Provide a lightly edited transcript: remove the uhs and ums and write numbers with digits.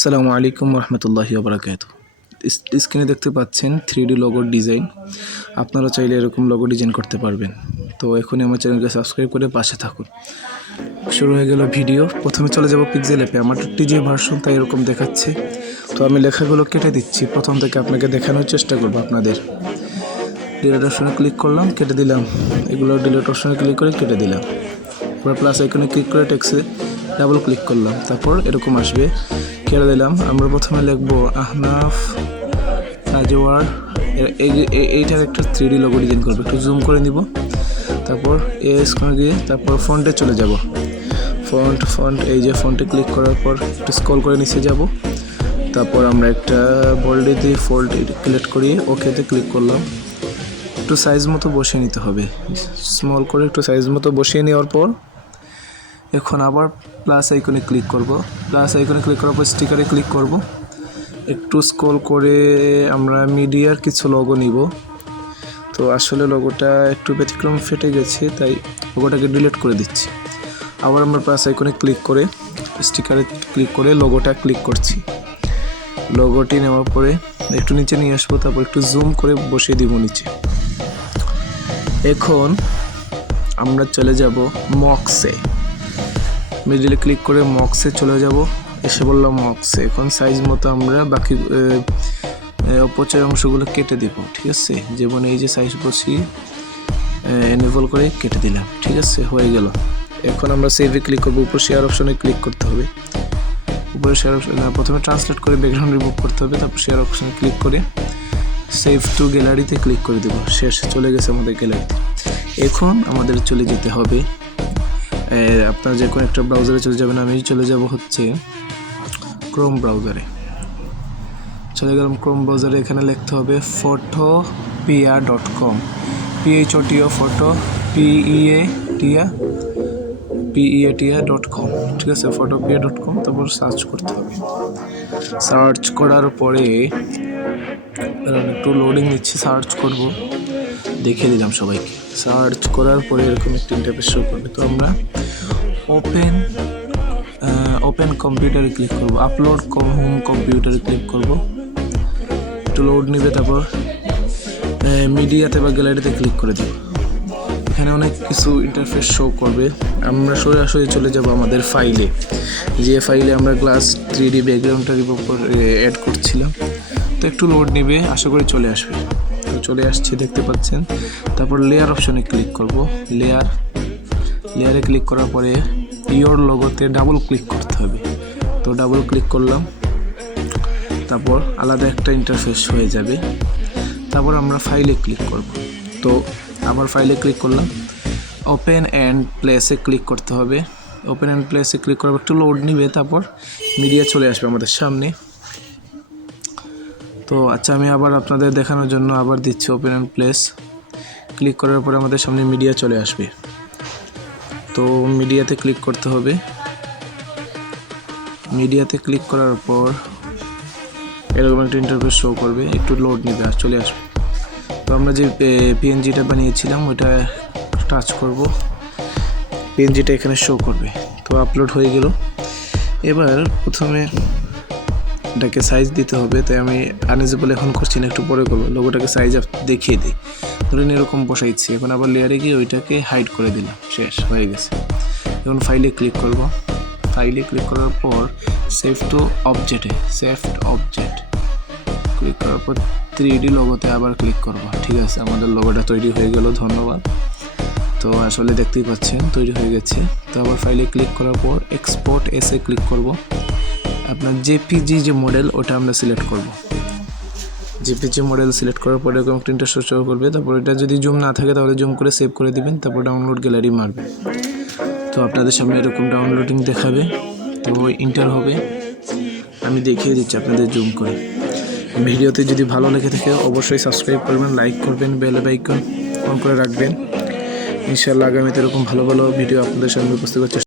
আসসালামু আলাইকুম রহমতুল্লাহি ওয়া বারাকাতুহু। স্ক্রিনে দেখতে পাচ্ছেন 3D লোগোর ডিজাইন। আপনারা চাইলে এরকম লোগো ডিজাইন করতে পারবেন। তো এখনই আমার চ্যানেলকে সাবস্ক্রাইব করে পাশে থাকুন। শুরু হয়ে গেল ভিডিও। প্রথমে চলে যাব পিক্সেল অ্যাপে। আমার টিজে ভার্সন তাই এরকম দেখাচ্ছে। তো আমি লেখাগুলো কেটে দিচ্ছি। প্রথম থেকে আপনাকে দেখানোর চেষ্টা করব আপনাদের। ডিলিট অপশনে ক্লিক করলাম, কেটে দিলাম। এগুলো ডিলিট অপশনে ক্লিক করে কেটে দিলাম। তারপর প্লাস আইকনে ক্লিক করে টেক্সটে ডাবল ক্লিক করলাম। তারপর এরকম আসবে, কেটে দিলাম। আমরা প্রথমে লিখবো আহনাফ আজওয়ার। এইটার একটা 3D লোগো ডিজাইন করবো। একটু জুম করে নিব। তারপর স্ক্রিনে গিয়ে তারপর ফন্টে চলে যাব। ফন্ট এই যে ফন্টে ক্লিক করার পর একটু স্ক্রল করে নিচে যাব। তারপর আমরা একটা বোল্ডে দিয়ে ফোল্ড সিলেক্ট করিয়ে ওকেতে ক্লিক করলাম। একটু সাইজ মতো বসিয়ে নিতে হবে, স্মল করে একটু সাইজ মতো বসিয়ে নেওয়ার পর এখন আবার প্লাস আইকনে ক্লিক করব। প্লাস আইকনে ক্লিক করার পর স্টিকারে ক্লিক করব। একটু স্ক্রল করে আমরা মিডিয়ার কিছু লোগো নিব। তো আসলে লোগোটা একটু ব্যতিক্রম ফেটে গেছে, তাই লোগোটাকে ডিলিট করে দিচ্ছি। আবার আমরা প্লাস আইকনে ক্লিক করে স্টিকারে ক্লিক করে লোগোটা ক্লিক করছি। লোগোটি নেওয়ার পরে একটু নিচে নিয়ে আসবো। তারপর একটু জুম করে বসিয়ে দিব নিচে। এখন আমরা চলে যাব মক্সে। মিডিলে ক্লিক করে মক্সে চলে যাব। এসে বললাম মক্সে। এখন সাইজ মতো আমরা বাকি অপচয় অংশগুলো কেটে দেব। ঠিক আছে, যেমন এই যে সাইজ বসি এনেবল করে কেটে দিলাম। ঠিক আছে, হয়ে গেল। এখন আমরা সেভে ক্লিক করবো। উপর শেয়ার অপশনে ক্লিক করতে হবে। উপরে শেয়ার অপশন প্রথমে ট্রান্সলেট করে ব্যাকগ্রাউন্ড রিমুভ করতে হবে। তারপর শেয়ার অপশনে ক্লিক করে সেভ টু গ্যালারিতে ক্লিক করে দেবো। শেষ, চলে গেছে আমাদের গ্যালারিতে। এখন আমাদের চলে যেতে হবে, আপনার যে কোনো একটা ব্রাউজারে চলে যাবেন। আমি চলে যাব হচ্ছে ক্রোম ব্রাউজারে। চলে গেলাম ক্রোম ব্রাউজারে। এখানে লিখতে হবে photopea.com, PHOTO ফটো PEATIA.com। ঠিক আছে, photopea.com। তারপর সার্চ করতে হবে। সার্চ করার পরে একটু লোডিং নিচ্ছে, সার্চ করব, দেখিয়ে দিলাম সবাইকে। সার্চ করার পরে এরকম একটা ইন্টারফেস শো করবে। তো আমরা ওপেন কম্পিউটারে ক্লিক করব। আপলোড হোম কম্পিউটারে ক্লিক করব। একটু লোড নেবে। তারপর মিডিয়াতে বা গ্যালারিতে ক্লিক করে দেব। এখানে অনেক কিছু ইন্টারফেস শো করবে। আমরা সরাসরি চলে যাব আমাদের ফাইলে, যে ফাইলে আমরা গ্লাস 3D ব্যাকগ্রাউন্ডটা অ্যাড করছিলাম। তো একটু লোড নেবে, আশা করি চলে আসবে। তো চলে আসছে, দেখতে পাচ্ছেন। তারপর লেয়ার অপশনে ক্লিক করব। লেয়ারে ক্লিক করার পরে ইওর লোগোতে ডাবল ক্লিক করতে হবে। তো ডাবল ক্লিক করলাম। তারপর আলাদা একটা ইন্টারফেস হয়ে যাবে। তারপর আমরা ফাইলে ক্লিক করব। তো আবার ফাইলে ক্লিক করলাম। ওপেন অ্যান্ড প্লেসে ক্লিক করতে হবে। ওপেন অ্যান্ড প্লেসে ক্লিক করার একটু লোড নিবে। তারপর মিডিয়া চলে আসবে আমাদের সামনে। তো আচ্ছা, আমি আবার আপনাদের দেখানোর জন্য আবার দিচ্ছি। ওপেন অ্যান্ড প্লেস ক্লিক করার পরে আমাদের সামনে মিডিয়া চলে আসবে। তো মিডিয়াতে ক্লিক করতে হবে। মিডিয়াতে ক্লিক করার পর এরকম একটা ইন্টারফেস শো করবে। একটু লোড নিবে আর চলে আসবে। তো আমরা যে পিএনজিটা বানিয়েছিলাম ওইটা টাচ করব। পিএনজিটা এখানে শো করবে। তো আপলোড হয়ে গেল। এবার প্রথমে এটাকে সাইজ দিতে হবে, তাই আমি আনইউজেবল এখন করছি না, একটু পরে করবো। লোগোটাকে সাইজ দেখিয়ে দিই। ধরেন এরকম বসাইছি। এখন আবার লেয়ারে গিয়ে ওইটাকে হাইড করে দিলাম। শেষ, হয়ে গেছে। এখন ফাইলে ক্লিক করব। ফাইলে ক্লিক করার পর সেভ টু অবজেক্টে ক্লিক করার পর 3D লোগোতে আবার ক্লিক করব। ঠিক আছে, আমাদের লোগোটা তৈরি হয়ে গেল। ধন্যবাদ। তো আসলে দেখতেই পাচ্ছেন তৈরি হয়ে গেছে। তো আবার ফাইলে ক্লিক করার পর এক্সপোর্ট এসে ক্লিক করব। আপনার জেপিজি যে মডেল ওটা আমরা সিলেক্ট করব। জেপিজি মডেল সিলেক্ট করার পরে এরকম একটা ইন্টারফেস শো করবে। তারপর এটা যদি জুম না থাকে তাহলে জুম করে সেভ করে দিবেন। তারপর ডাউনলোড গ্যালারি মারবে। তো আপনাদের সামনে এরকম ডাউনলোডিং দেখাবে। তো ইন্টার হবে। আমি দেখিয়ে দিচ্ছি আপনাদের জুম করে। ভিডিওতে যদি ভালো লেগে থাকে অবশ্যই সাবস্ক্রাইব করবেন, লাইক করবেন, বেল আইকন অন করে রাখবেন। ইনশাআল্লাহ আগামীতে এরকম ভালো ভালো ভিডিও আপনাদের সামনে উপস্থিত করতে